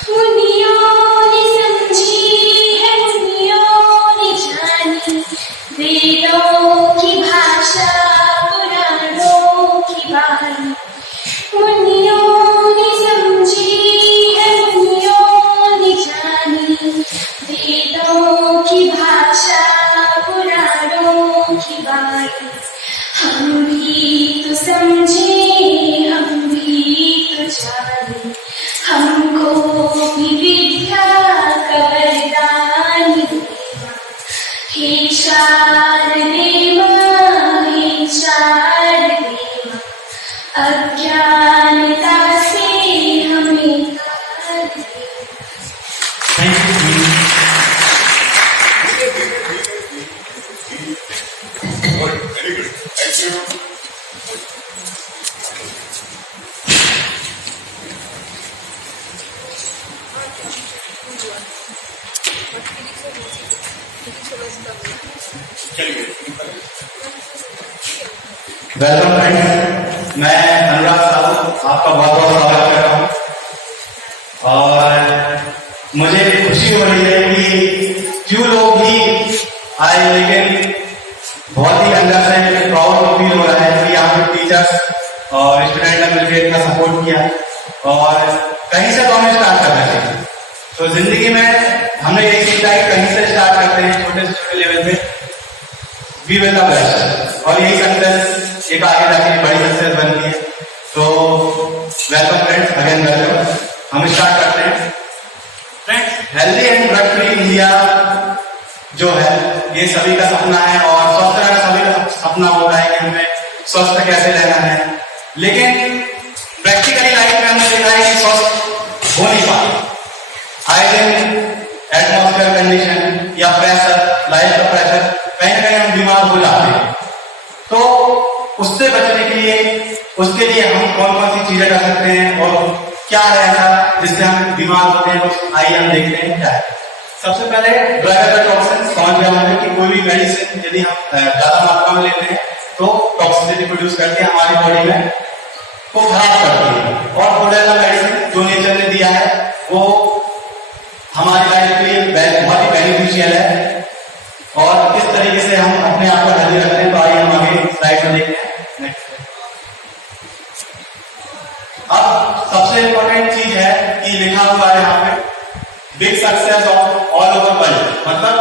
मुनियों ने समझी है, मुनियों ने जानी, वेदों की भाषा पुराणों की वाणी। मुनियों ने समझी है, मुनियों ने जानी, वेदों की भाषा पुराणों की वाणी। हम भी तो समझे, हम भी तो जाने, हमको भी विद्या का वरदान देना। हे शारदे माँ, हे शारदे माँ, अज्ञानता से हमें तार देना। वेलकम फ्रेंड्स, मैं अनुराग साहू आपका बहुत बहुत स्वागत करता हूँ। और मुझे खुशी हो रही है कि क्यों लोग भी आए, लेकिन बहुत ही अंदर से प्राउड फील हो रहा है कि यहाँ पे टीचर्स और स्टूडेंट ने मुझे इतना सपोर्ट किया। और कहीं से तो हमें स्टार्ट करना चाहिए। तो जिंदगी में हमने यही सीखा है, कहीं से स्टार्ट करते हैं, छोटे से छोटे लेवल पे बी विल द बेस्ट, और यही सक्सेस एक आगे जाके बड़ी सक्सेस बनती है। तो वेलकम फ्रेंड्स, अगेन वेलकम। हम स्टार्ट करते हैं। Friends, healthy and drug free India जो है ये सभी का सपना है, और स्वस्थ रहना सभी का सपना होता है कि हमें स्वस्थ कैसे रहना है। लेकिन प्रैक्टिकली लाइफ में हमने देखा है कि स्वस्थ हो नहीं पाता। आए दिन एटमॉस्फेयर कंडीशन या प्रेशर, लाइफ का प्रेशर, कहीं ना कहीं हम बीमार हो जाते हैं। तो उससे बचने के लिए, उसके लिए हम कौन कौन सी चीजें कर सकते हैं और क्या है ऐसा जिससे हम बीमार होते हैं, तो आइए हम देखते हैं क्या है। सबसे पहले ड्रग टॉक्सिन समझ गया हमें कि कोई भी मेडिसिन यदि हम ज्यादा मात्रा में लेते हैं तो टॉक्सिसिटी प्रोड्यूस करती है हमारी बॉडी में, को खराब करती है। और कोडेला मेडिसिन जो नेचर ने दिया है वो हमारी लाइफ के लिए बहुत ही बेनिफिशियल है। और किस तरीके से हम अपने आप को हेल्दी रखते हैं, तो आइए हम आगे स्लाइड में देखते हैं। अब सबसे इंपॉर्टेंट चीज है कि लिखा हुआ है यहाँ पे big success of all over world, मतलब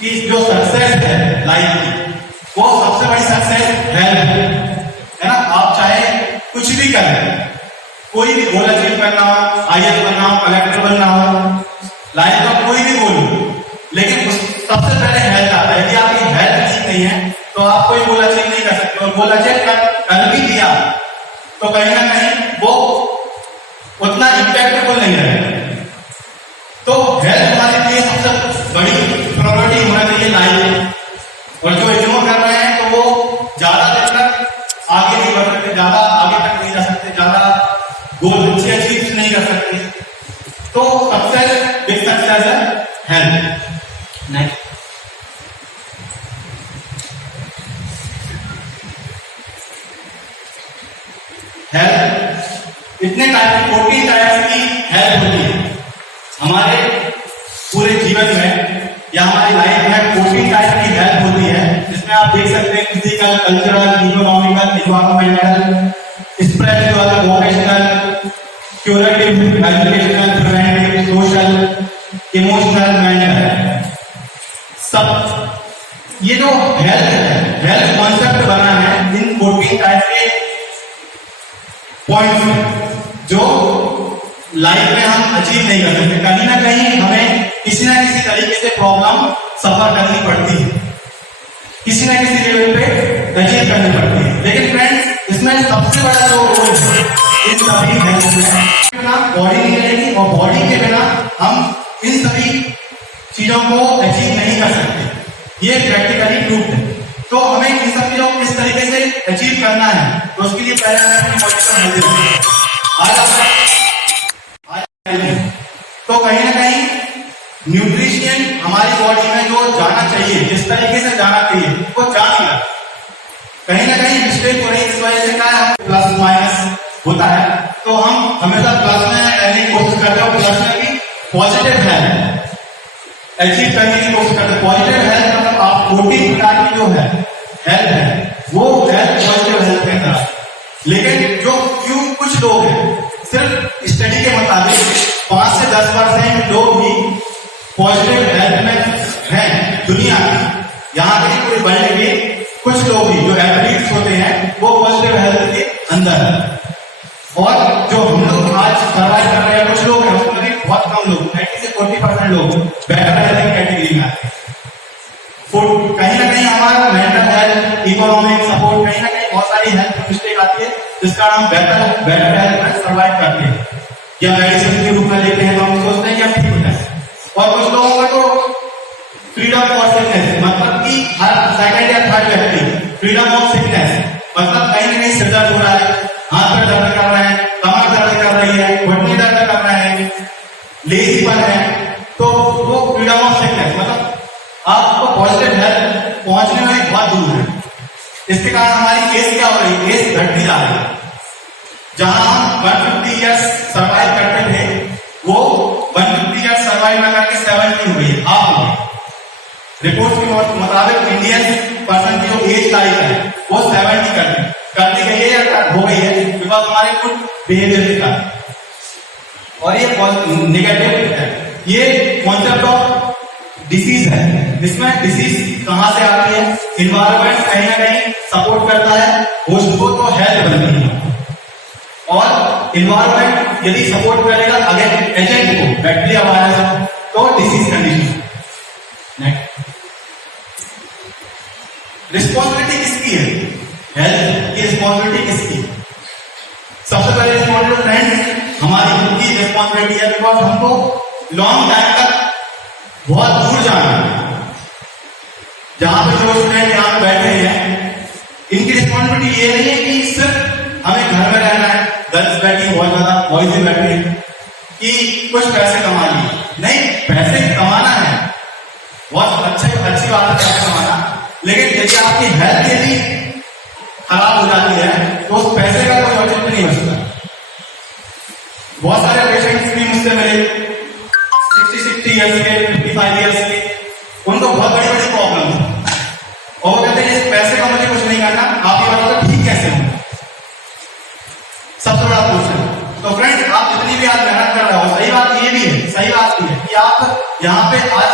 कि जो सक्सेस है लाइफ की, वो सबसे बड़ी सक्सेस है ना। आप चाहे कुछ भी करें, कोई भी गोल अचीव करना हो, आईएएस बनना हो, कलेक्टर बनना हो, लाइफ का कोई भी गोल हो, लेकिन सबसे पहले हेल्थ आता है। यदि आपकी हेल्थ ठीक नहीं है तो आप कोई गोल अचीव नहीं कर सकते। और गोल अचीव कर भी दिया तो कहीं ना कहीं वो उतना इम्पैक्टफुल नहीं रहेगा। तो हेल्थ हमारे लिए सबसे बड़ी प्रायोरिटी होना चाहिए लाइफ में। और जो इग्नोर कर रहे हैं तो वो ज्यादा देर तक आगे नहीं बढ़ सकते, ज्यादा आगे तक नहीं जा सकते, ज्यादा गोल अच्छे अचीव नहीं कर सकते। तो सबसे बिग सक्सेस है हेल्थ। नेक्स्ट, हेल्थ इतने टाइप 14 टाइप्स की हेल्थ होती है हमारे पूरे जीवन में, या हमारी लाइफ में 14 टाइप की हेल्थ होती है, जिसमें आप देख सकते हैं physical, cultural, economical, environmental, spiritual, vocational, curative, educational, preventive, social, emotional, mental. सब ये जो हेल्थ है, हेल्थ कॉन्सेप्ट बना है इन 14 टाइप के पॉइंट्स जो लाइफ में हम अचीव नहीं कर सकते। कहीं ना कहीं हमें किसी ना किसी तरीके से प्रॉब्लम सफर करनी पड़ती है, किसी ना किसी लेवल पे अचीव करनी पड़ती है। लेकिन फ्रेंड्स, इसमें सबसे बड़ा जो रोल है इन सभी हेल्थ में, बिना बॉडी नहीं रहेगी, और बॉडी के बिना हम इन सभी चीजों को अचीव नहीं कर सकते। ये प्रैक्टिकली प्रूफ है। तो हमें इन सब चीजों को किस तरीके से अचीव करना है, तो उसके लिए पहले हमें अपनी बॉडी को हेल्दी रखना है। तो कहीं ना कहीं न्यूट्रिशन हमारी बॉडी में जो जाना चाहिए, जिस तरीके से जाना चाहिए, वो जा नहीं रहा। कहीं ना कहीं मिस्टेक हो रही है, इस वजह से क्या है, प्लस माइनस होता है। तो हम हमेशा प्लस में रहने की कोशिश करते हो, प्लस में भी पॉजिटिव हेल्थ अचीव करने की कोशिश करते हैं। पॉजिटिव हेल्थ मतलब आप 14 प्रकार की जो है हेल्थ है वो हेल्थ पॉजिटिव हेल्थ के अंदर। लेकिन जो कुछ लोग हैं सिर्फ स्टडी के मुताबिक 5 से 10% लोग ही पॉजिटिव हेल्थ में हैं दुनिया की। यहाँ के पूरे वर्ल्ड के कुछ लोग ही जो एथलीट्स होते हैं वो पॉजिटिव हेल्थ के अंदर है। और जो हम लोग आज सर्वाइव कर रहे हैं कुछ लोग हैं उसमें भी बहुत कम लोग 30 से 40% लोग बेटर हेल्थ कैटेगरी में आते हैं। कहीं ना कहीं हमारा मेंटल हेल्थ, इकोनॉमिक सपोर्ट, कहीं ना कहीं बहुत सारी हेल्थ मिस्टेक आती है जिसका हम बेटर हेल्थ में सर्वाइव करते हैं या मेडिसिन के रूप में लेते हैं तो हम सोचते हैं कि हम ठीक हो जाए। और कुछ लोगों का तो फ्रीडम फॉर सिकनेस मतलब कि हर सेकंड या थर्ड व्यक्ति फ्रीडम ऑफ सिकनेस मतलब कहीं ना कहीं सिर दर्द हो रहा है, हाथ में दर्द कर रहा है, कमर दर्द कर रही है, घुटने दर्द कर रहा है, लेजीपन है, तो वो फ्रीडम ऑफ सिकनेस मतलब आपको पॉजिटिव हेल्थ पहुंचने में बहुत दूर है। इसके कारण हमारी एज क्या हो रही है, एज घटती जा रही है। जहां हम 150 ईयर्स सर्वाइव करते थे वो 150 ईयर्स सर्वाइव में करके 70 हो गई, हाफ हो गई। रिपोर्ट के मुताबिक इंडियन पर्सन की जो एज लाइफ है वो 70 करती गई है या हो गई है बिकॉज हमारे कुछ बिहेवियर का। और ये नेगेटिव है, ये कॉन्सेप्ट ऑफ डिसीज है। इसमें डिसीज कहां से आती है, इन्वायरमेंट कहीं ना कहीं सपोर्ट करता है होस्ट को तो हेल्थ बनती है। और इन्वायरमेंट यदि सपोर्ट करेगा अगेन एजेंट को, बैक्टीरिया वायरस, तो डिसीज कंडीशन। रिस्पॉन्सिबिलिटी किसकी है, हेल्थ की रिस्पॉन्सिबिलिटी किसकी है? सबसे पहले रिस्पॉन्सिबिलिटी फ्रेंड्स हमारी खुद की रिस्पॉन्सिबिलिटी है बिकॉज हमको लॉन्ग टाइम तक बहुत दूर जाना है। जहां पे जो स्टूडेंट यहाँ पे बैठे हैं इनकी रिस्पॉन्सिबिलिटी ये नहीं है कि सिर्फ हमें घर में रहना है, गर्ल्स बैठी बहुत ज्यादा, बॉयज भी बैठे हैं कि कुछ पैसे कमा लिए। नहीं, पैसे कमाना है, बहुत अच्छी बात है पैसे कमाना, लेकिन यदि आपकी हेल्थ यदि खराब हो जाती है तो उस पैसे का कोई औचित्य नहीं बचता। बहुत सारे पेशेंट्स भी मुझसे मिले 60 ईयर्स के, 55 ईयर्स के, उनको बहुत बड़ी बड़ी प्रॉब्लम है और वो कहते हैं इस पैसे का मुझे कुछ नहीं करना, आप ये बताओ ठीक कैसे हो। सबसे बड़ा क्वेश्चन। तो फ्रेंड आप जितनी भी आज मेहनत कर रहे हो, सही बात ये भी है, सही बात ये है कि आप यहाँ पे आज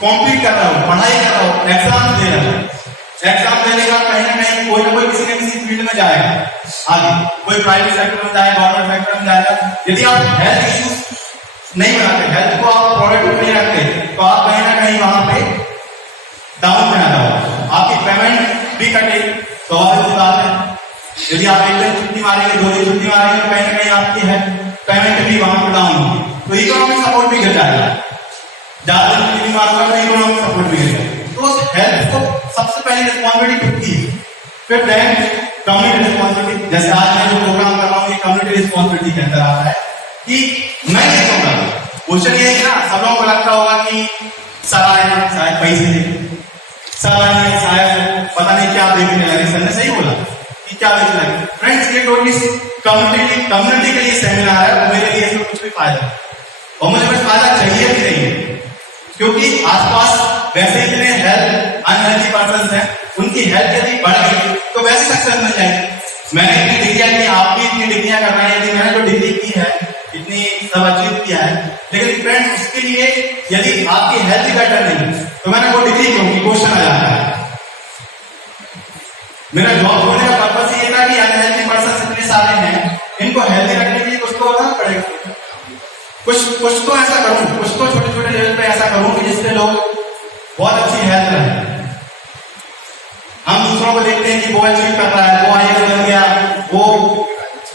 कॉम्पीट कर रहे हो, पढ़ाई कर रहे हो, एग्जाम दे रहे हो। एग्जाम देने का कहीं ना कहीं कोई ना कोई किसी न किसी फील्ड में जाएगा आगे, कोई प्राइवेट सेक्टर में जाएगा, गवर्नमेंट सेक्टर में जाएगा। यदि आप हेल्थ इश्यूज नहीं बनाते, हेल्थ को आप प्रोडक्ट नहीं रखते, तो आप कहीं ना कहीं वहां पे डाउन में आ जाओ, आपकी पेमेंट भी कटे। तो ऑब्वियस बात है यदि आप एक दिन छुट्टी मारेंगे, 2 दिन छुट्टी मारेंगे तो कहीं ना कहीं आपकी है पेमेंट भी वहां पर डाउन होगी, तो इकोनॉमिक सपोर्ट भी गिर जाएगा। ज्यादा दिन छुट्टी मारूंगा तो इकोनॉमिक सपोर्ट भी गिर जाएगा। तो हेल्थ को सबसे पहले रिस्पॉन्सिबिलिटी खुद की है, फिर देन कम्युनिटी रिस्पॉन्सिबिलिटी। जैसे आज मैं जो प्रोग्राम कर रहा हूँ ये कम्युनिटी रिस्पॉन्सिबिलिटी के अंदर आ रहा है कि मैं नहीं कहूंगा। क्वेश्चन ये है ना, सब लोगों को लगता होगा कि सर आए शायद पैसे दे, सर आए शायद पता नहीं क्या देखने लगे। सर ने सही बोला कि क्या देखने लगे। फ्रेंड्स ये टोटली कम्युनिटी के लिए सेमिनार है, तो मेरे लिए इसमें कुछ भी फायदा है और मुझे कुछ फायदा चाहिए भी नहीं है, क्योंकि आसपास वैसे इतने हेल्थ अनहेल्थी पर्सन हैं, उनकी हेल्थ यदि बढ़ गई तो वैसे सक्सेस मिल जाएगी। मैंने इतनी डिग्रियां की, आप भी इतनी डिग्रियां कर रहे हैं, यदि मैंने जो डिग्री की है इतनी सब अचीव किया है, लेकिन फ्रेंड्स उसके लिए यदि आपकी हेल्थ ही बेटर नहीं तो मैंने वो डिग्री क्यों की, क्वेश्चन आ जाता है। मेरा जॉब होने का पर्पस ये था कि अनहेल्थी पर्सन इतने सारे हैं, इनको हेल्थी रखने के लिए कुछ तो बताना पड़ेगा। कुछ तो ऐसा करूं, कुछ तो छोटे छोटे लेवल पे ऐसा करूं कि जिससे लोग बहुत अच्छी हेल्थ रहे। हम दूसरों को देखते हैं कि वो अचीव कर रहा है, वो आईएएस बन गया, वो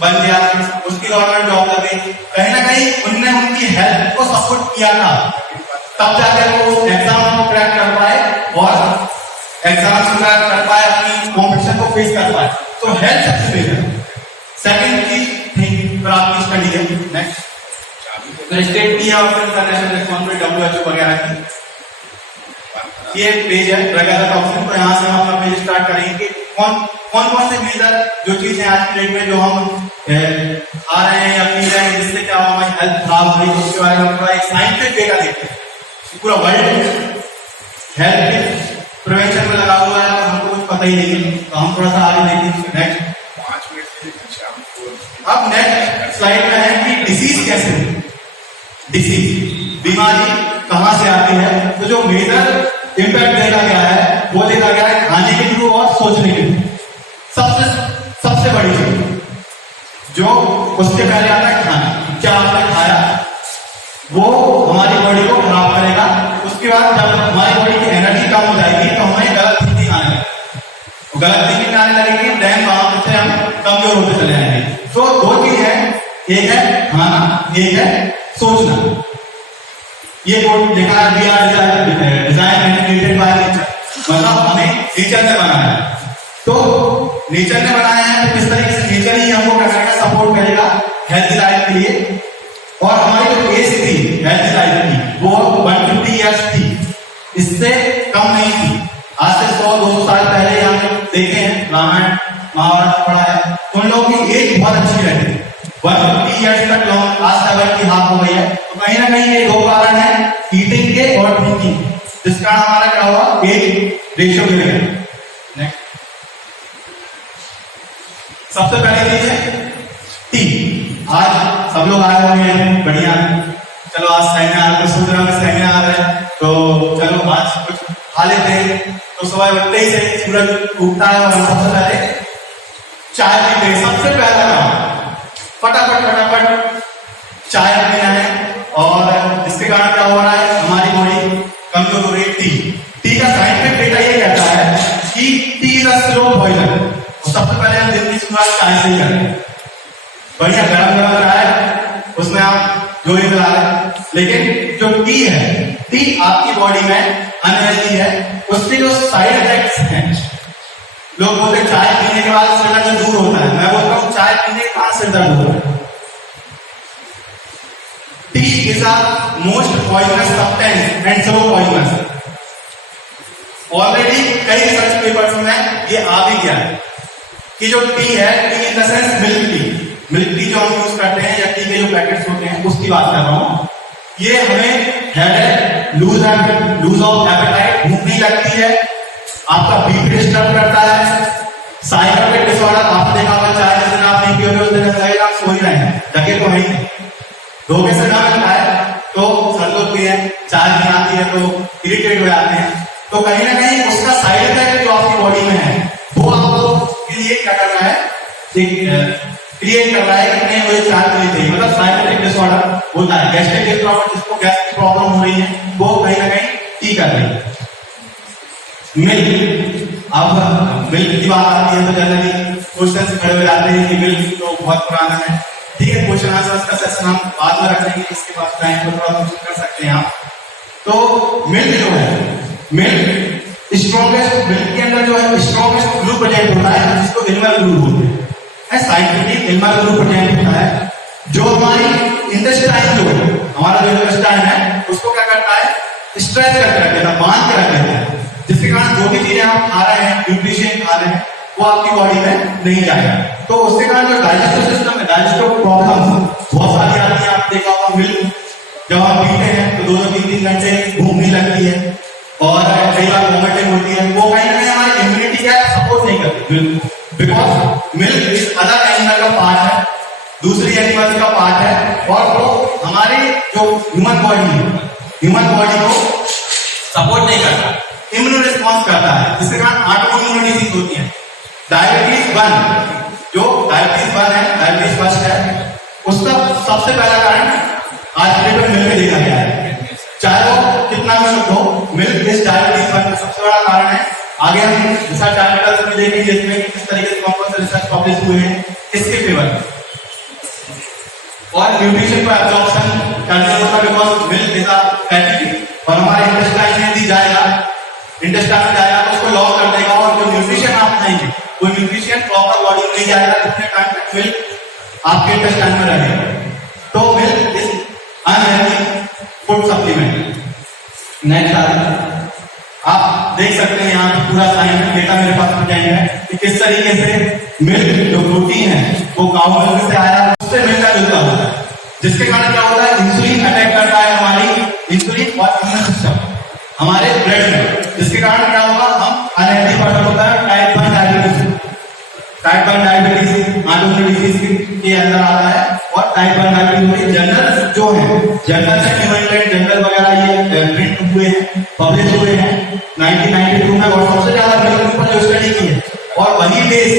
बन गया, उसकी गवर्नमेंट जॉब लग गई, कहीं ना कहीं उनने उनकी हेल्थ को सपोर्ट किया था, तब जाकर वो उस एग्जाम को क्रैक कर पाए और एग्जाम को क्रैक कर पाए, अपनी कॉम्पिटिशन को फेस कर पाए। तो हेल्थ सबसे बेहतर। सेकंड चीज थिंग फिर आपकी स्टडी है। नेक्स्ट तो स्टेट की और इंटरनेशनल रिस्पॉन्सिबिलिटी WHO वगैरह की ये पेज है ड्रग एज टॉक्सिन। तो यहाँ से हम अपना पेज स्टार्ट करेंगे कि कौन कौन से मेजर जो चीजें आज की डेट में जो हम खा रहे हैं या पी रहे हैं जिससे क्या हमारी हेल्थ खराब हो रही है, उसके बारे में हम थोड़ा एक साइंटिफिक डेटा देखते हैं। पूरा वर्ल्ड हेल्थ प्रिवेंशन में लगा हुआ है और हमको कुछ पता ही नहीं है, तो हम थोड़ा सा आगे देखेंगे। नेक्स्ट 5 मिनट के लिए शाम को अब नेक्स्ट स्लाइड में है कि डिसीज कैसे होती है। डिसीज बीमारी कहां से आती है, तो जो मेजर इंपैक्ट देखा गया है वो देखा गया है खाने के थ्रू और सोचने के थ्रू। सबसे बड़ी चीज जो उसके पहले आता है खाना, क्या आपने खाया वो हमारी बॉडी को खराब करेगा। उसके बाद जब हमारी बॉडी की एनर्जी कम हो जाएगी तो हमें गलत थिंकिंग आने लगेगी, गलत थिंकिंग आने लगेगी, देन वहां से हम कमजोर होते चले जाएंगे। तो दो चीज है, एक है खाना, एक है सोचना। ये बोर्ड लिखा है डिजाइन क्रिएटेड बाय नेचर, मतलब हमें नेचर ने बनाया है। तो नेचर ने बनाया है तो किस तरीके से नेचर ही हमको क्या करेगा, सपोर्ट करेगा हेल्थी लाइफ के लिए। और हमारी जो एज थी हेल्थी लाइफ की वो 150 ईयर्स थी, इससे कम नहीं थी। आज से 100-200 साल पहले हमने देखे हैं, रामायण महाभारत पढ़ा है, तो उन लोगों की एज बहुत अच्छी रहती है। 150 ईयर्स तक लॉन्ग आज सेवन की हाफ हो गई है। तो कहीं ना कहीं ये दो कारण है, ईटिंग के और ड्रिंकिंग, जिस कारण हमारा क्या हुआ, एज रेशियो गिर गया। नेक्स्ट सबसे पहले चीज है टी। आज सब लोग आए हुए हैं, बढ़िया, चलो आज सेमिनार में सोच रहा हूँ सेमिनार है तो चलो आज कुछ खा लेते हैं। तो सुबह उठते ही से सूरज उगता है और सबसे पहले चाय पीते हैं। सबसे पहला काम फटाफट चाय पीना है, और इसके कारण क्या हो रहा है, हमारी बॉडी कमजोर हो रही है। टी का साइंटिफिक डेटा ये कहता है कि tea is a slow poison. सबसे पहले हम दिन की शुरुआत चाय से ही करते हैं, बढ़िया गरम चाय, उसमें आप जो भी मिला रहे। लेकिन जो टी है, टी आपकी बॉडी में अनहेल्दी है, उसके जो साइड इफेक्ट्स हैं, लोग बोलते हैं चाय पीने के बाद सिर दर्द दूर होता है, मैं बोलता हूँ चाय पीने के बाद सिर दर्द होता है। T is a most poisonous substance and slow poisonous. Already कई रिसर्च पेपर्स में ये आ भी गया है कि जो टी है, T in the sense milk tea जो हम यूज करते हैं या टी के जो पैकेट्स होते हैं उसकी बात कर रहा हूँ, ये हमें हेडेक, लूज ऑफ एपेटाइट, भूख नहीं लगती है, आपका बीपी डिस्टर्ब करता है, साइकोटिक डिसऑर्डर। आपने देखा होगा चाय जिस दिन आप नहीं पियोगे उस दिन लगेगा आप सो ही रहे हैं, जगह तो नहीं, धोखे से ना मिलता है तो सर लोग भी है, चाय नहीं आती है तो इरिटेट हो जाते हैं। तो कहीं ना कहीं उसका साइड इफेक्ट जो आपकी बॉडी में है वो आपको के लिए क्या करना है, क्रिएट कर रहा है कि नहीं मुझे चाय पीनी चाहिए, मतलब साइकोटिक डिसऑर्डर होता है। गैस्ट्रिक प्रॉब्लम, जिसको गैस की प्रॉब्लम हो रही है वो कहीं ना कहीं टी कर रही है। मिल्क, अब मिल्क की बात आती है तो जनरली क्वेश्चन खड़े हो जाते हैं कि मिल्क तो बहुत पुराना है। ठीक है, क्वेश्चन आंसर का सेशन हम बाद में रखेंगे, इसके बाद टाइम को थोड़ा क्वेश्चन कर सकते हैं आप। तो मिल्क जो है, मिल्क स्ट्रॉन्गेस्ट, मिल्क के अंदर जो है स्ट्रॉन्गेस्ट ग्लू प्रोटेक्ट होता है, जिसको इल्मर ग्लू बोलते हैं। साइंटिफिक इल्मर ग्लू प्रोटेक्ट होता है जो हमारी इंटेस्टाइन, जो हमारा जो इंटेस्टाइन है उसको क्या करता है, स्ट्रेच करके रख देता है, बांध के रख देता है, जिसके कारण जो भी चीजें आप खा रहे हैं, न्यूट्रिशन खा रहे हैं, वो आपकी बॉडी में नहीं जाएगा। तो उसके कारण जो डाइजेस्टिव सिस्टम है, डाइजेस्टिव प्रॉब्लम बहुत सारी आती है। आप देखा होगा मिल्क जब आप पीते हैं तो 2-3 घंटे भूख नहीं लगती है और कई बार वोमिटिंग होती है, वो कहीं ना कहीं हमारी इम्यूनिटी का सपोर्ट नहीं करती, बिकॉज मिल्क इस अलग एनिमल का पार्ट है, दूसरी एनिमल का पार्ट है, और वो हमारे जो ह्यूमन बॉडी को सपोर्ट नहीं करता, इम्यून रिस्पॉन्स करता है, जिसके कारण ऑटो इम्यून डिजीज होती है। डायबिटीज 1 जो डायबिटीज 1 है, डायबिटीज फर्स्ट है, उसका सबसे पहला कारण आज के डेट में मिल्क में देखा गया है। चाहे वो कितना भी शुद्ध हो, मिल्क इस डायबिटीज 1 का सबसे बड़ा कारण है। आगे हम रिसर्च आर्टिकल्स में देखेंगे इसमें किस तरीके से कौन से रिसर्च पब्लिश हुए हैं इसके फेवर में। और न्यूट्रिशन को एब्जॉर्प्शन करने होता है, because milk is a fatty feed, और हमारे इंटेस्टाइन में भी जाएगा, इंटेस्टाइन में जाएगा तो उसको लॉक कर देगा, और जो न्यूट्रिशन आप खाएंगे वो न्यूट्रिशन प्रॉपर बॉडी में नहीं जाएगा, जितने टाइम तक मिल्क आपके इंटेस्टाइन में रहेगा। तो milk is unhealthy food supplement. Next आप देख सकते हैं यहाँ पे पूरा साइंटिफिक डेटा मेरे पास प्रेजेंट है कि किस तरीके से मिल्क जो प्रोटीन है वो काऊ मिल्क से आया है, उससे मिलता जुलता होता है, जिसके कारण क्या होता है इंसुलिन अटैक करता है हमारी इंसुलिन और इम्यून सिस्टम हमारे ब्लड में, जिसके कारण क्या होगा हम अनहेल्दी पर्सन होता है टाइप 1 डायबिटीज ऑटोइम्यून डिजीज के अंदर आता है। और टाइप 1 डायबिटीज जर्नल जो है जर्नल से न्यूजीलैंड जर्नल वगैरह ये प्रिंट हुए हैं, पब्लिश हुए हैं 1992 में, और सबसे ज्यादा मिल्क पर जो स्टडी की है और वही देश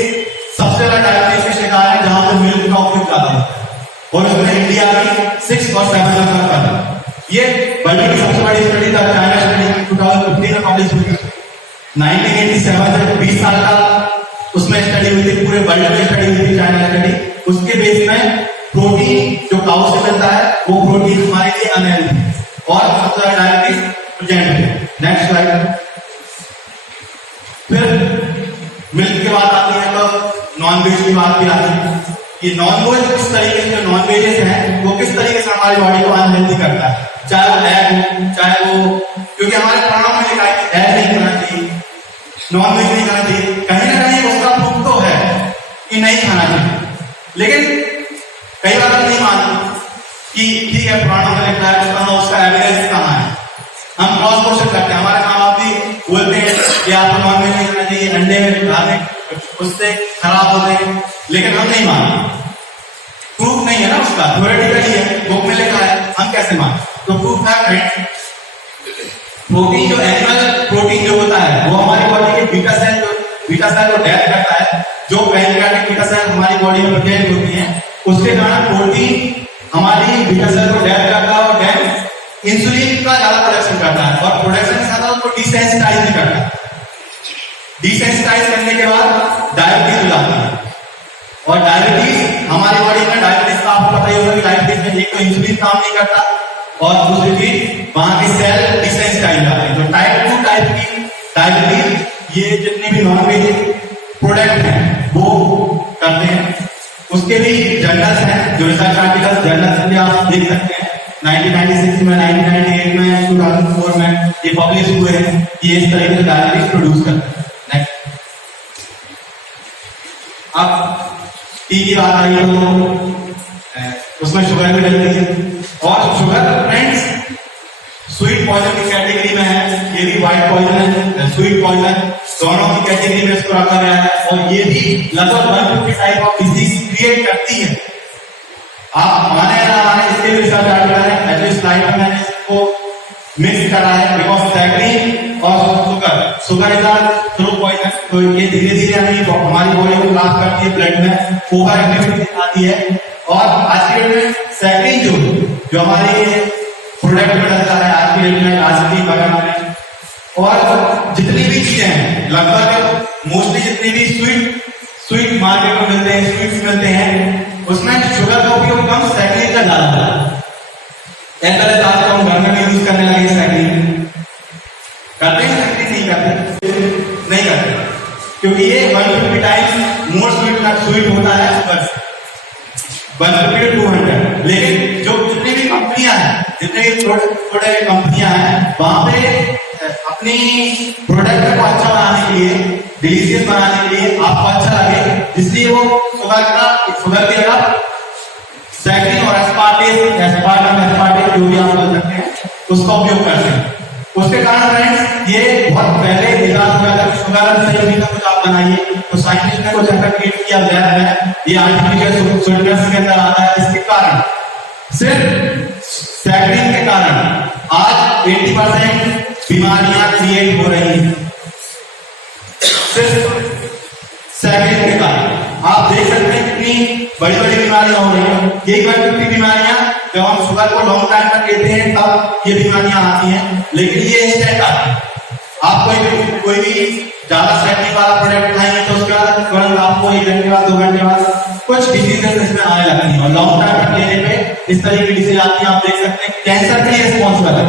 सबसे ज्यादा डायबिटीज के शिकार है जहां पर मिल्क का उपयोग ज्यादा होता है, और उसमें इंडिया की 6 और 7 नंबर पर है। ये वर्ल्ड की सबसे बड़ी स्टडी था, चाइना स्टडी 2015 में पब्लिश हुई। 1987 से 20 साल का उसमें स्टडी हुई थी, पूरे वर्ल्ड में स्टडी हुई थी चाइना स्टडी। उसके बेस में प्रोटीन जो काऊ से मिलता है वो प्रोटीन हमारे लिए अनहेल्दी है और सबसे ज्यादा डायबिटीज प्रेजेंट है। Next slide. फिर मिल्क के बाद आती है तो नॉन वेज की बात भी आती है कि नॉन वेज किस तरीके से, नॉन वेजेस हैं वो किस तरीके से हमारी बॉडी को अनहेल्दी करता है, चाहे वो एग हो चाहे वो, क्योंकि हमारे प्राणों में लिखा है कि एग नहीं खाना चाहिए, नॉन वेज नहीं खाना चाहिए, कहीं ना कहीं उसका प्रूफ तो है कि नहीं खाना चाहिए, लेकिन कई बार हम नहीं मानते कि ठीक है पुराणों में लिखा है, उसका एविडेंस कहाँ है। हम क्रॉस क्वेश्चन करते हैं, हमारे माँ बाप भी बोलते हैं कि आपको नॉन वेज नहीं खाना चाहिए, अंडे में खाने उससे खराब होते हैं, लेकिन हम नहीं मानते, प्रूफ नहीं है ना उसका, थ्योरेटिकली है, बुक में लिखा है, हम कैसे माने। तो प्रूफ है फ्रेंड, प्रोटीन जो एनिमल प्रोटीन जो होता है वो हमारी बॉडी के बीटा सेल को डेथ करता है, जो पैनक्रियाटिक बीटा सेल हमारी बॉडी में प्रेजेंट होती है, उसके कारण प्रोटीन हमारी बीटा सेल को डेथ करता है और डेथ इंसुलिन का ज्यादा प्रोडक्शन करता है, और प्रोडक्शन के साथ उसको डिसेंसिटाइज भी करता है। डिसेंसिटाइज करने के बाद डायबिटीज हो जाती है, और डायबिटीज हमारी बॉडी में डायबिटीज का आपको पता ही होगा कि डायबिटीज में एक तो इंसुलिन काम नहीं करता और दूसरी चीज वहां के सेल डिसेंसिटाइज जाते हैं। तो टाइप 2 टाइप की डायबिटीज ये जितने भी नॉन वेज प्रोडक्ट हैं वो करते हैं। उसके भी जर्नल्स हैं, जो रिसर्च आर्टिकल्स जर्नल्स में आप देख सकते हैं, 1996 में, 1998 में, 2004 में ये पब्लिश हुए हैं कि इस तरीके से डायबिटीज प्रोड्यूस करते हैं। नेक्स्ट, अब टी की बात आई तो उसमें शुगर भी डलती है, और शुगर फ्रेंड्स स्वीट पॉइजन की कैटेगरी में है, ये भी व्हाइट पॉइजन है, स्वीट पॉइजन दोनों की कैटेगरी में इसको रखा गया है, और ये भी लगभग 150 टाइप ऑफ डिजीज क्रिएट करती है। आप माने ना माने, इसके भी रिसर्च आर्टिकल है, ऐसे स्लाइड में मैंने इसको मिक्स करा है, बिकॉज सैकरीन और शुगर इज थ्रू पॉइजन, तो ये धीरे धीरे हमारी बॉडी को क्रास करती है, ब्लड में ओवर एक्टिविटी दिखाती है, और आज के डेट में सैकरीन जो हमारे प्रोडक्ट में डलता है आज की डेट में, आइसक्रीम वगैरह में, और जितनी भी चीजें हैं लगभग मोस्टली जितनी भी स्वीट मार्केट में मिलते हैं, स्वीट्स मिलते हैं, उसमें शुगर का उपयोग कम, सैकरीन का ज्यादा होता है। हम घर में भी यूज करने लगे सैकरीन, करते हैं सैकरीन नहीं करते, क्योंकि ये 150 टाइम्स मोर स्वीट होता है शुगर से, 150 to 200। लेकिन जो जितनी भी कंपनियां हैं, जितने भी प्रोडक्ट कंपनियां हैं, वहां पे अपनी प्रोडक्ट को अच्छा बनाने के लिए, डिलीशियस बनाने के लिए, आपको अच्छा लगे, इसलिए वो शुगर की जगह सैकरीन और एस्पार्टेट जो भी आप बोल सकते हैं उसका उपयोग करते हैं। उसके कारण फ्रेंड्स ये बहुत पहले इजाद हुआ था कि शुगर सही नहीं था, कुछ आप बनाइए, तो साइंटिस्ट ने कुछ ऐसा क्रिएट किया लैब में, ये आर्टिफिशियल स्वीटनेस के अंदर आता है, इसके कारण सिर्फ सैकरीन के कारण आज 80% बीमारियां क्रिएट हो रही हैं, सिर्फ सैकरीन के कारण। आप देख सकते हैं कितनी बड़ी बड़ी बीमारियां हो रही हैं, यही 150 बीमारियां जब हम शुगर को लॉन्ग टाइम तक लेते हैं तब ये बीमारियां आती हैं, लेकिन ये इंस्टेंट आती है। आप कोई भी ज्यादा सैकरीन वाला प्रोडक्ट खाएंगे तो उसके बाद तुरंत आपको 1 घंटे बाद 2 घंटे बाद कुछ डिजीजेस इसमें आने लगती है, और लॉन्ग टाइम तक लेने पे इस तरीके की डिजीज आती है। आप देख सकते हैं कैंसर के लिए रिस्पॉन्सिबल है,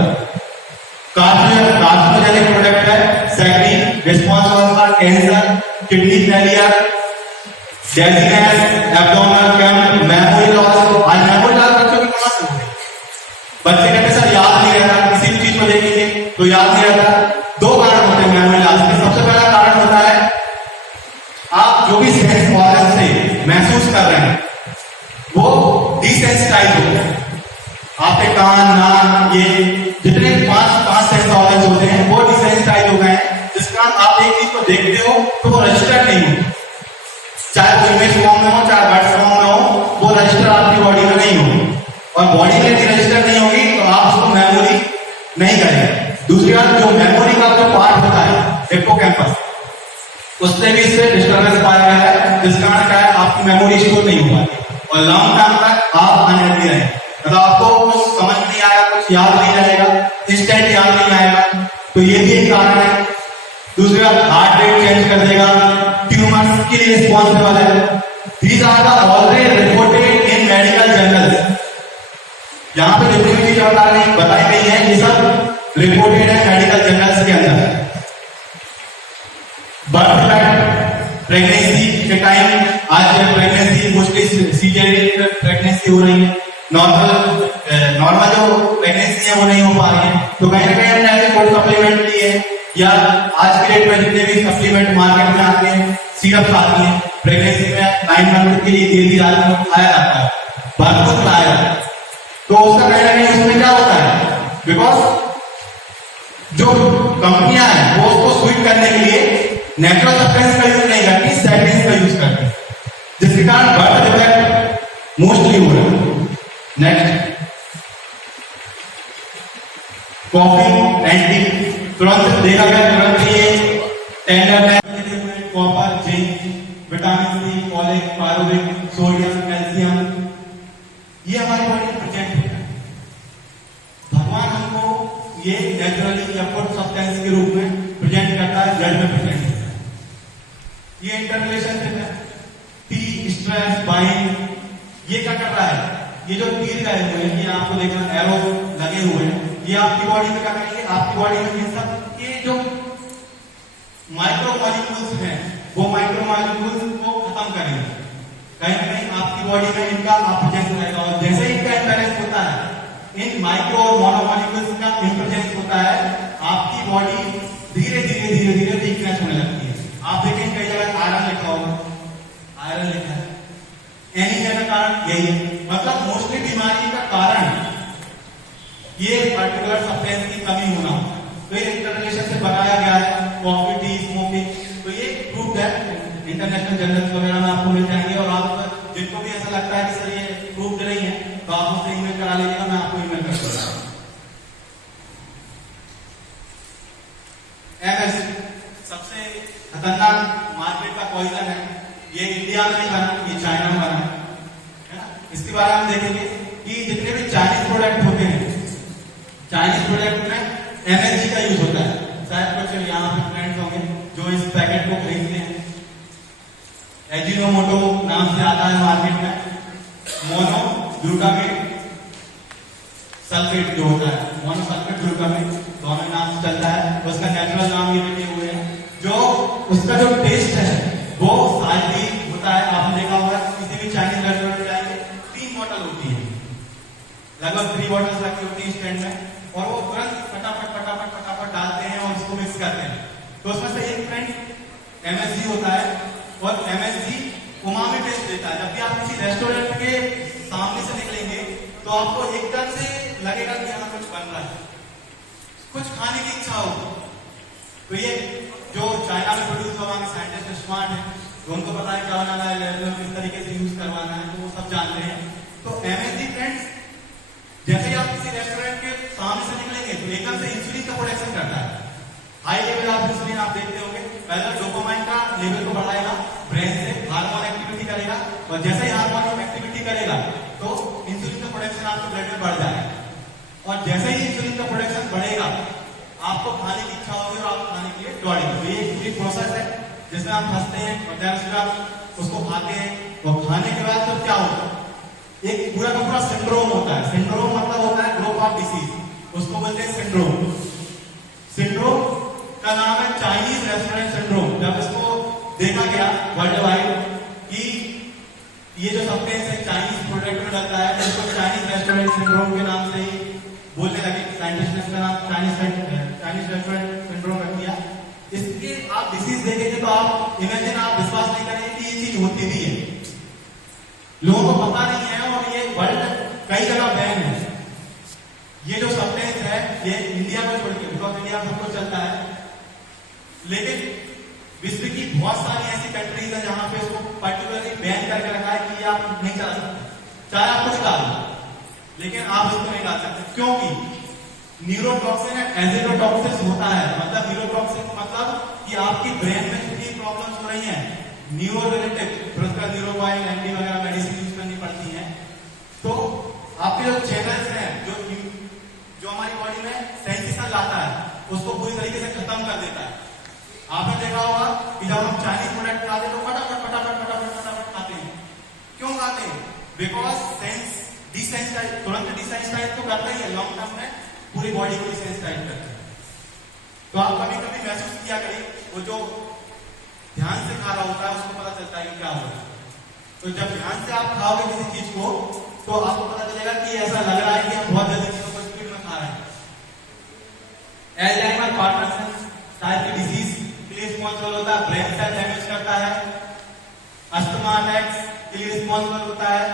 कार्सिनोजेनिक प्रोडक्ट है saccharin, responsible for cancer, kidney failure, dizziness, abdominal cramp, memory loss. आज मेमोरी लॉस बच्चों की कहां से होगी? बच्चे कहते सर याद नहीं रहता, किसी भी चीज को देखेंगे तो याद नहीं रहता। 2 कारण होते हैं मेमोरी डिसेंसिटाइज हो गए। आपके कान, नाक, ये जितने पांच सेंस ऑर्गन्स होते हैं वो डिसेंसिटाइज हो गए हैं, जिस कारण आप एक चीज को देखते हो तो वो रजिस्टर नहीं हो, चाहे वो इमेज फॉर्म में हो चाहे वर्ड फॉर्म में हो, वो रजिस्टर आपकी बॉडी में नहीं हो। और बॉडी में यदि रजिस्टर नहीं होगी तो आप उसको मेमोरी नहीं करेंगे। दूसरी बात, जो मेमोरी का जो पार्ट होता है हिप्पोकैम्पस, उससे भी इससे डिस्टर्बेंस पाया गया है, जिस कारण क्या है आपकी मेमोरी स्टोर नहीं हो पाती और लॉन्ग टर्म तक आप अनहेल्दी रहेंगे। मतलब आपको कुछ समझ नहीं आएगा, कुछ याद नहीं रहेगा, इंस्टेंट याद नहीं आएगा, तो ये भी एक कारण है। दूसरी बात, हार्ट रेट चेंज कर देगा, ट्यूमर्स के लिए रिस्पॉन्सिबल है। These are the already reported in medical journals. यहाँ पे जितनी भी चीजें बताई गई है ये सब रिपोर्टेड है मेडिकल जर्नल्स के अंदर। बर्थ पैट, प्रेगनेंसी के टाइम, आज प्रेगनेंसी मोस्टली सीजरियन प्रेगनेंसी हो रही है, नॉर्मल जो प्रेगनेंसी है वो नहीं हो पा रही है, तो कहीं ना कहीं हमने ऐसे कोई सप्लीमेंट लिए है, या आज के डेट में जितने भी सप्लीमेंट मार्केट में आते हैं, सिरप आती है, प्रेगनेंसी में 9 मंथ के लिए डेली रात में खाया जाता है, भरपूर खाया जाता है, तो उसका कहीं ना कहीं उसमें क्या होता है, बिकॉज जो कंपनियां हैं वो उसको स्वीट करने के लिए नेचुरल सब्सटेंस का यूज नहीं करती, सैटिन का यूज करती है, जिसके कारण बर्थ डिफेक्ट मोस्टली हो रहा है। नेक्स्ट, कॉफी एंटी, तुरंत देखा गया, तुरंत ये tenderness, copper, zinc, vitamin C, folic, pyruvic, sodium, calcium, ये हमारी बॉडी में प्रेजेंट होता है। भगवान हमको ये नेचुरली या फूड सब्सटेंस के रूप में प्रेजेंट करता है, ब्लड में प्रेजेंट होता है। ये इंटररिलेशनशिप है, टी, स्ट्रेस, बाइंड, ये क्या कर रहा है, ये जो तीर गए हुए हैं, ये आपको देखना एरो लगे हुए हैं, ये आपकी बॉडी में क्या करेंगे, आपकी बॉडी में ये सब ये जो माइक्रो मॉलिक्यूल्स हैं वो माइक्रो मॉलिक्यूल्स को खत्म करेंगे, कहीं ना कहीं आपकी बॉडी में इनका प्रेजेंस रहेगा, और जैसे ही इनका इंटरेस्ट होता है, इन माइक्रो और मोनो मॉलिक्यूल्स का इंटरजेंस होता है, आपकी बॉडी धीरे धीरे धीरे धीरे वीकनेस होने लगती है। आप देखें कई जगह आयरन लिखा होगा, आयरन लिखा है, एनीमिया का कारण यही है, मतलब मोस्टली बीमारी का कारण ये पर्टिकुलर सब्सटेंस की कमी होना, तो ये इंटररिलेशन से बताया गया है। कॉफी, टी, स्मोकिंग, तो ये प्रूफ है, इंटरनेशनल जर्नल्स वगैरह में आपको मिल जाएंगे, और आप जिनको भी ऐसा लगता है कि सर ये प्रूफ नहीं है तो आप उससे ईमेल करा लीजिएगा, मैं आपको ईमेल कर दूंगा। एमएस सबसे खतरनाक मार्केट का पॉइजन है, ये इंडिया में नहीं बना, ये चाइना में बना है ना। इसके बारे में हम देखेंगे कि जितने भी चाइनीज प्रोडक्ट होते हैं, चाइनीज प्रोडक्ट में एमएसजी का यूज होता है। शायद कुछ यहाँ पे फ्रेंड्स होंगे जो इस पैकेट को खरीदते हैं, एजिनोमोटो नाम से आता है मार्केट में, मोनो ग्लूटामेट सल्फेट जो होता है, मोनो सल्फेट ग्लूटामेट दोनों नाम से चलता है, उसका नेचुरल नाम ये लिखे हुए हैं। जो उसका जो टेस्ट है वो साल्टी होता है, आपने देखा होगा किसी भी चाइनीज रेस्टोरेंट जाएंगे 3 बॉटल होती है, लगभग 3 बॉटल्स रखी होती है स्टैंड में, और वो तुरंत फटाफट फटाफट फटाफट डालते हैं और उसको मिक्स करते हैं। तो उसमें से एक फ्रेंड एमएसजी होता है, और एमएसजी उमामी टेस्ट देता है। जब भी आप किसी रेस्टोरेंट के सामने से निकलेंगे तो आपको एकदम से लगेगा कि यहाँ कुछ बन रहा है, कुछ खाने की इच्छा हो। तो ये जो चाइना में प्रोड्यूस करवाने साइंटिस्ट स्मार्ट है, तो उनको पता है क्या बनाना है, किस तरीके से यूज करवाना है, तो वो सब जानते हैं। तो एमएसजी फ्रेंड्स, जैसे ही आप किसी रेस्टोरेंट के सामने से निकलेंगे तो एकदम से इंसुलिन का प्रोडक्शन करता है, हाई लेवल ऑफ इंसुलिन आप देखते होंगे। पहले डोपामाइन का लेवल को बढ़ाएगा, ब्रेन से हार्मोन एक्टिविटी करेगा, और जैसे ही हार्मोन एक्टिविटी करेगा तो इंसुलिन का प्रोडक्शन आपके ब्लड में बढ़ जाएगा, और जैसे ही इंसुलिन का प्रोडक्शन बढ़ेगा आपको खाने की इच्छा होगी और आप खाने के लिए दौड़ेंगे। तो ये पूरी प्रोसेस है जिसमें आप हंसते हैं और फिर आप उसको खाते हैं, और खाने के बाद तो क्या होता है, एक पूरा का पूरा सिंड्रोम होता है। सिंड्रोम मतलब होता है ग्रुप ऑफ डिसीज, उसको बोलते हैं सिंड्रोम। सिंड्रोम का नाम है चाइनीज रेस्टोरेंट सिंड्रोम। जब इसको देखा गया वर्ल्ड वाइड कि ये जो सब्सटेंस है चाइनीज प्रोडक्ट में लगता है, इसको चाइनीज रेस्टोरेंट सिंड्रोम के नाम से ही बोलने लगे। साइंटिस्ट ने इसका नाम चाइनीज रेस्टोरेंट सिंड्रोम रख दिया। इसके आप डिसीज देखेंगे तो आप इमेजिन, आप विश्वास नहीं करेंगे कि ये चीज होती भी है, लोगों को पता नहीं है, और ये वर्ल्ड लेकिन विश्व की बहुत सारी ऐसी कंट्रीज है जहां पे उसको पर्टिकुलरली बैन करके रखा है कि ये आप नहीं चला सकते, चाहे आप कुछ डालो, लेकिन आप इसको नहीं डाल सकते। क्योंकि न्यूरोटॉक्सिन एजिडोटॉक्सिस होता है। मतलब न्यूरोटॉक्सिन मतलब कि आपकी ब्रेन में जितनी प्रॉब्लम्स हो रही हैं न्यूरो रिलेटेड, फिर उसका न्यूरोवाइल एंटी वगैरह मेडिसिन यूज करनी पड़ती है, तो आपके जो चैनल्स हैं जो हमारी बॉडी में सेंसेशन लाता है उसको पूरी तरीके से खत्म कर देता है। आपने देखा होगा कि जब हम चाइनीज प्रोडक्ट खाते हैं तो फटाफट फटाफट फटाफट फटाफट खाते हैं। क्यों खाते हैं? बिकॉज डिसेंसिटाइज, तुरंत डिसेंसिटाइज तो करता ही है, लॉन्ग टर्म में पूरी बॉडी को डिसेंसिटाइज करता है। तो आप कभी कभी महसूस किया करिए, वो जो ध्यान से खा रहा होता है उसको पता चलता है कि क्या हो रहा है। तो जब ध्यान से आप खाओगे किसी चीज को तो आपको पता चलेगा कि ऐसा लग रहा है कि हम बहुत जल्दी चीजों को स्पीड में खा रहे हैं। एल्जाइमर, पार्किंसन टाइप की डिजीज के लिए रिस्पॉन्सिबल होता है, ब्रेन सेल डैमेज करता है, अस्थमा अटैक्स के लिए रिस्पॉन्सिबल होता है,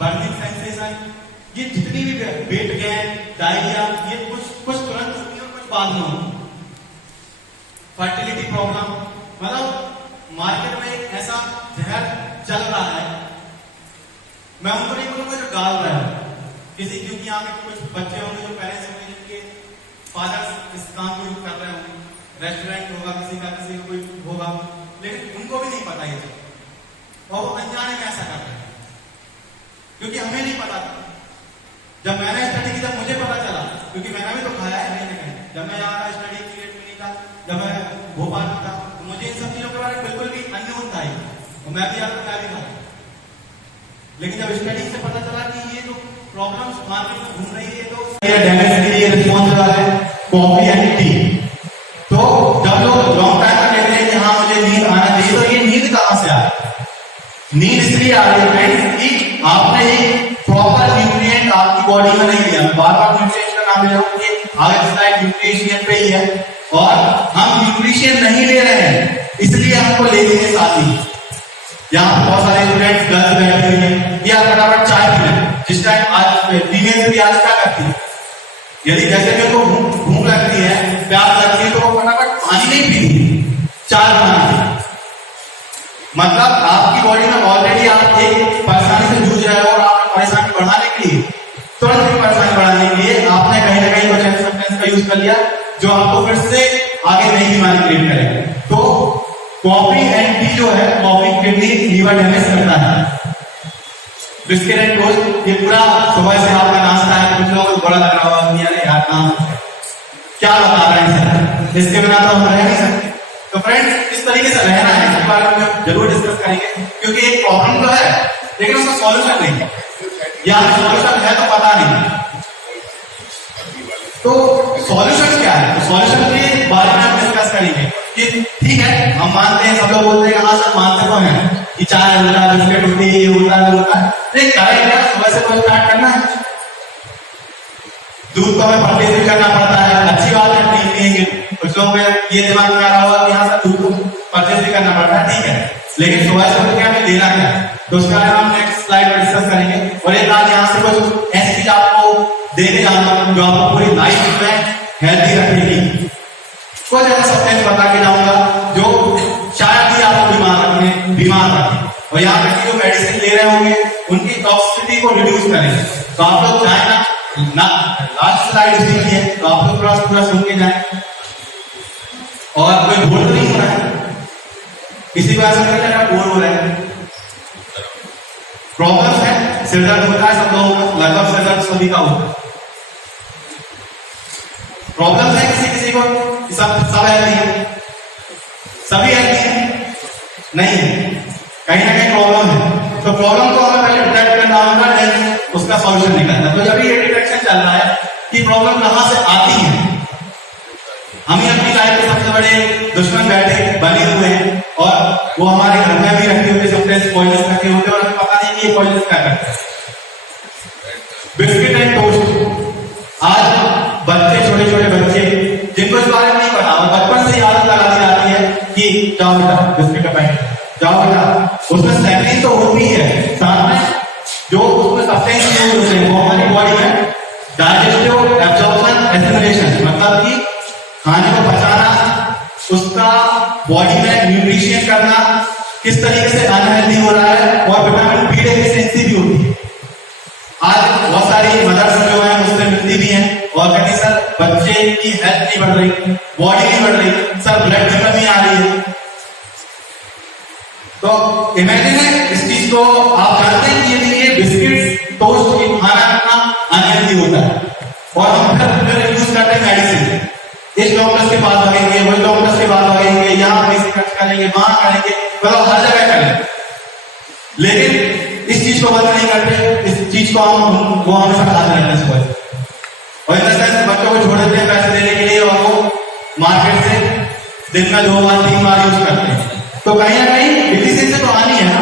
बर्निंग सेंसेशन, ये जितनी भी वेट गेन, डायरिया, ये कुछ तुरंत होती है और कुछ बाद में होती है। फर्टिलिटी प्रॉब्लम, मतलब मार्केट में एक ऐसा जहर चल रहा है, मैं उनको नहीं बोलूंगा जो डाल रहा है किसी, क्योंकि यहाँ पे कुछ बच्चे होंगे जो पेरेंट्स होंगे जिनके फादर इस काम को कर रहे होंगे, रेस्टोरेंट होगा किसी का, किसी का कोई होगा, लेकिन उनको भी नहीं पता ये चीज और वो अनजाने में ऐसा कर रहे हैं क्योंकि हमें नहीं पता था। जब मैंने स्टडी की, जब मुझे पता चला, क्योंकि मैंने भी तो खाया है कहीं ना कहीं, जब मैं यहाँ स्टडी पीरियड में नहीं था, जब मैं भोपाल में था, तो मुझे इन सब चीजों के बारे में बिल्कुल भी अननोन था और मैं भी आपको क्या भी था। लेकिन जब स्टडी से पता चला कि ये जो प्रॉब्लम्स मार्केट में घूम रही है तो ये डैमेज के लिए रिस्पॉन्सिबल है कॉफी एंड टी। तो जब लोग लॉन्ग टाइम में कहते हैं कि हाँ मुझे नींद आना चाहिए, तो ये नींद कहां से आ रही है? नींद इसलिए आ रही है फ्रेंड्स कि आपने एक प्रॉपर न्यूट्रिएंट आपकी बॉडी में नहीं लिया। बार बार न्यूट्रिएंट का नाम ले रहा हूं कि आगे स्लाइड न्यूट्रिशन पे ही है, और हम न्यूट्रिशन नहीं ले रहे हैं इसलिए हमको ले लेंगे साथ ही। यहाँ बहुत सारे स्टूडेंट्स गर्ल्स बैठे हुए हैं, या फटाफट चाय पी लें। जिस टाइम आज फीमेल भी आज क्या करती है, यदि जैसे मेरे को भूख लगती है, प्यास लगती है, तो वो फटाफट पानी नहीं पीती, चाय बनाती। मतलब आपकी बॉडी में ऑलरेडी आप एक परेशानी से जूझ रहे हो और आप परेशानी बढ़ाने के लिए, तुरंत ही परेशानी बढ़ाने के लिए आपने कहीं ना कहीं कुछ ऐसे सब्सटेंस का यूज कर लिया जो आपको फिर से आगे नई बीमारी क्रिएट करेगा। तो कॉफी एंड टी जो है, कॉफी किडनी लीवर डैमेज करता है। बिस्किट एंड टोस्ट, ये पूरा सुबह से आपका नाश्ता है, कुछ लोगों को बड़ा लग रहा होगा कि यार यार काम क्या बता रहे हैं, इसके बिना तो हम रह नहीं सकते। तो फ्रेंड्स इस तरीके से रहना है, इसके बारे में जरूर डिस्कस करेंगे, क्योंकि एक प्रॉब्लम तो है लेकिन उसका सॉल्यूशन नहीं है, या सॉल्यूशन है तो पता नहीं। तो सॉल्यूशन क्या है? तो सॉल्यूशन के बारे में हम डिस्कस करेंगे कि ठीक है हम मानते हैं, सब लोग बोलते हैं हाँ सर मानते तो हैं कि चाय होता है, बिस्किट होती है, ये होता है, होता है, नहीं करें क्या? सुबह से तो स्टार्ट करना है। दूध को हमें परचेज भी करना पड़ता है, अच्छी बात है, ठीक नहीं है कि कुछ लोगों में ये दिमाग में आ रहा होगा कि हाँ सर दूध को परचेज भी करना पड़ता है, ठीक है, लेकिन सुबह से उठ के हमें लेना क्या है, तो उसके बारे में हम नेक्स्ट स्लाइड में डिस्कस करेंगे। और एक बात यहाँ से कुछ ऐसी चीज आपको देने जाऊंगा जो आपको पूरी लाइफ में हेल्थी रखेगी। कुछ ऐसा सब्सटेंस बता के जाऊंगा जो शायद ही आपको बीमार रखे, और यहाँ पे जो मेडिसिन ले रहे होंगे उनकी टॉक्सिसिटी को रिड्यूस करें। तो आप लोग चाहे ना लास्ट स्लाइड उसी की है, तो आप लोग पूरा सुन के जाए, और कोई बोर तो नहीं हो रहा है, किसी को ऐसा नहीं लगा बोर हो रहा है। प्रॉब्लम्स है, सिरदर्द होता है सब लोगों को, लगभग सिरदर्द सभी का होता है। प्रॉब्लम्स है किसी को, सब हेल्थी है, सभी हेल्थी है नहीं है, कहीं ना कहीं प्रॉब्लम है। तो प्रॉब्लम को हमें पहले डिटेक्ट करना होगा, देन उसका सॉल्यूशन निकालना। तो जब ये डिटेक्शन चल रहा है कि प्रॉब्लम कहां से आती है, हम ही अपनी लाइफ के सबसे बड़े दुश्मन बैठे बने हुए हैं, और वो हमारे घर में भी रखे हुए सब्सटेंस पॉइजन रखे होते हैं, और हमें पता नहीं कि ये पॉइजन क्या करते हैं। बिस्किट एंड टोस्ट, आज बच्चे, छोटे छोटे बच्चे जिनको इस बारे में नहीं पता, और बचपन से ही आदत लगा दी जाती है कि जाओ बेटा बिस्किट का पैकेट, जाओ बेटा। उसमें सैकरिन तो होती है, साथ में जो उसमें सब्सटेंस यूज होते हैं वो हमारी बॉडी में डाइजेस्टिव, एब्जॉर्प्शन, एसिमिलेशन, मतलब कि खाने को पचाना, उसका बॉडी में न्यूट्रिशन करना किस तरीके से अनहेल्दी हो रहा है, और विटामिन बी डेफिशिएंसी भी होती है। आज बहुत सारी मदर्स जो है मुझसे मिलती भी हैं और कहती सर बच्चे की हेल्थ नहीं बढ़ रही, बॉडी नहीं बढ़ रही, सर ब्लड की कमी आ रही है। तो इमेजिन है इस चीज को, आप जानते हैं कि ये बिस्किट टोस्ट की खाना कितना अनहेल्दी होता है, और हम फिर यूज करते हैं मेडिसिन। इस डॉक्टर के पास भागेंगे, वही डॉक्टर के पास भागेंगे, यहाँ पैसे खर्च करेंगे, वहां करेंगे, मतलब हर जगह करेंगे, लेकिन इस चीज को बंद नहीं करते। इस चीज को वो हमेशा खाते रहते हैं सुबह, और इधर बच्चों को छोड़ देते हैं पैसे देने के लिए, और वो मार्केट से दिन में 2 बार 3 बार यूज करते हैं। तो कहीं ना कहीं डिफिशियंसी तो आनी है ना,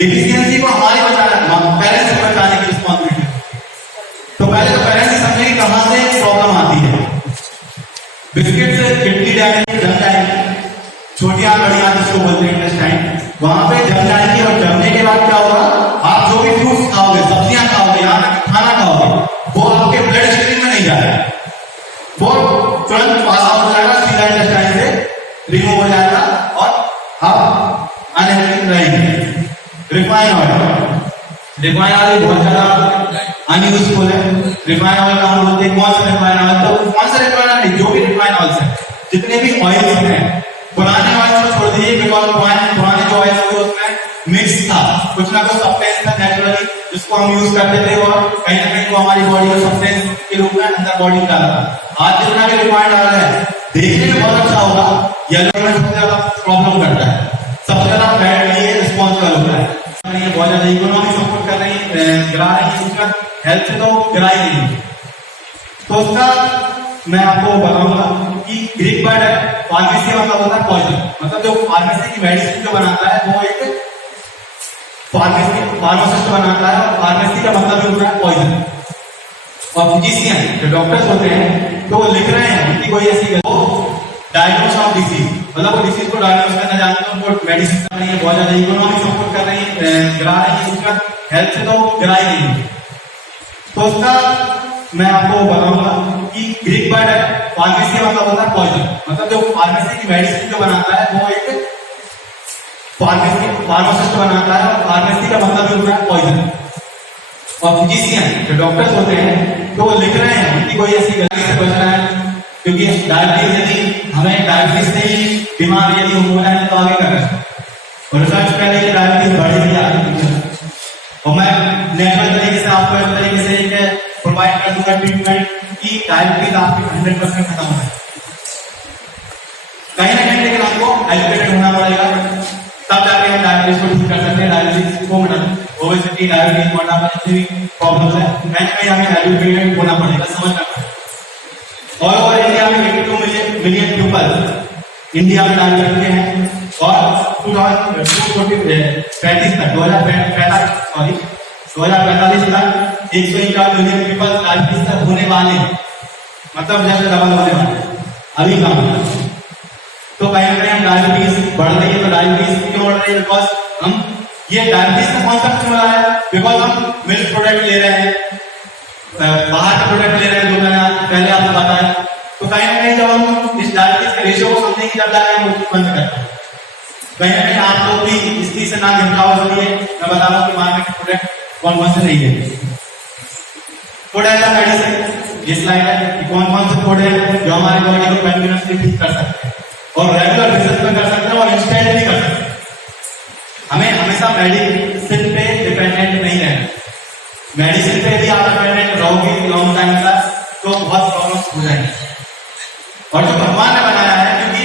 डिफिशियंसी को हमारे पेरेंट्स को बचाने की रिस्पॉन्सिबिलिटी। तो पहले तो पेरेंट्स समझे कि कहां से प्रॉब्लम आती है। बिस्किट से किडनी डैमेज जम जाएगी, छोटी आंतड़ियां जिसको बोलते हैं इंटेस्टाइन, वहां पे जम जाएंगी, और जमने के बाद क्या होगा, आप जो भी फ्रूट्स खाओगे, सब्जियां खाओगे, यहाँ तक खाना खाओगे, वो आपके ब्लड स्ट्रीम में नहीं जाएगा, वो तुरंत पास आउट हो जाएगा, सीधा इंटेस्टाइन से रिमूव हो जाएगा, और आप अनहेल्दी रहेंगे। रिफाइन ऑयल बहुत ज्यादा अनयूजफुल है। रिफाइन ऑयल का हम बोलते हैं कौन सा रिफाइन ऑयल, तो कौन सा रिफाइन ऑयल नहीं, जो भी रिफाइन ऑयल है, जितने भी ऑयल हैं, पुराने ऑयल को छोड़ दीजिए, बिकॉज पुराने जो ऑयल थे उसमें मिक्स था, कुछ ना कुछ सब्सटेंस था नेचुरली, जिसको हम यूज करते थे, और कहीं ना कहीं वो हमारी बॉडी में सब्सटेंस के रूप में अंदर बॉडी डाला था। आज जितना भी रिफाइंड ऑयल है, देखने में बहुत अच्छा होगा, येलो में सबसे ज्यादा प्रॉब्लम करता है, सबसे ज्यादा फैट लिए रिस्पॉन्सिबल होता है। ये बहुत ज्यादा इकोनॉमी सपोर्ट कर रही है, गिरा रही है, उसका हेल्थ से तो गिरा ही नहीं। तो उसका मैं आपको बताऊंगा कि ग्रीक वर्ड है फार्मेसी, मतलब होता है पॉइजन, मतलब जो फार्मेसी की मेडिसिन जो बनाता है वो एक फार्मासिस्ट बनाता है, और फार्मेसी का मतलब भी होता है पॉइजन। और फिजिशियन जो डॉक्टर्स होते हैं, तो वो लिख रहे हैं कि कोई ऐसी डायग्नोस ऑफ डिसीज, मतलब वो डिसीज को डायग्नोस करना जानते हैं, उनको मेडिसिन कर रही है, बहुत ज्यादा इकोनॉमी सपोर्ट कर रही है, गिरा रही है, उसका हेल्थ से तो गिरा ही नहीं। तो उसका मैं आपको बताऊंगा कि ग्रीक वर्ड है फार्मेसी, मतलब होता है पॉइजन, मतलब जो फार्मेसी की मेडिसिन जो बनाता है वो एक फार्मासिस्ट बनाता है, और फार्मेसी का मतलब भी होता है पॉइजन। और फिजिशियन जो डॉक्टर्स होते हैं, तो वो लिख रहे हैं कि कोई ऐसी गलती से बचना है, क्योंकि डायबिटीज यदि हमें डायबिटीज से ही बीमार यदि होना है तो आगे करना है, और रिसर्च करने की डायबिटीज बढ़ेगी आगे। और मैं नेचुरल तरीके से आपको इस तरीके से एक प्रोवाइड कर दूंगा ट्रीटमेंट कि डायबिटीज आपकी 100% खत्म हो जाए। कहीं ना कहीं लेकिन आपको एजुकेटेड होना पड़ेगा, तब जाके हम डायबिटीज को ठीक कर सकते हैं, डायबिटीज को मिटाना, ओबेसिटी, डायबिटीज, मोटापा जितनी भी प्रॉब्लम्स है, कहीं ना कहीं हमें एजुकेटेड होना पड़ेगा, समझना पड़ेगा। और ओवर इंडिया में 82 मिलियन पीपल इंडिया में डाल सकते हैं, और 2035 तक 2045 तक 151 मिलियन पीपल डायबिटीज तक होने वाले, मतलब जैसे डबल होने वाले, अभी कम है। तो कहीं ना कहीं हम डायबिटीज बढ़ रही है, तो डायबिटीज क्यों बढ़ रही है, बिकॉज हम ये डायबिटीज का कॉन्सेप्ट क्यों रहा है, बिकॉज हम मिल्क प्रोडक्ट ले रहे हैं, बाहर का प्रोडक्ट ले रहे हैं, जो मैंने पहले आपको बताया। तो कहीं ना कहीं जब हम इस डायबिटीज के रेशियो को समझेंगे, जब जाके हम उसको बंद करते हैं। कहीं ना कहीं आप लोग भी इस चीज से ना घिरकाव करिए, मैं बता रहा हूँ कि मार्केट के प्रोडक्ट कौन से नहीं है। फूड एज अ मेडिसिन, ये स्लाइड है कि कौन से फूड है जो हमारी बॉडी को कंटिन्यूअसली ठीक कर सकते हैं, और रेगुलर बेसिस पे कर सकते हैं, और इंस्टेंट भी कर सकते हैं। हमें हमेशा मेडिसिन पे डिपेंडेंट नहीं रहना। मेडिसिन पे भी आप डिपेंडेंट रहोगे लॉन्ग टाइम तक, तो बहुत प्रॉब्लम हो जाएंगी। और जो भगवान ने बनाया है, क्योंकि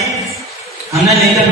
हमने नेचर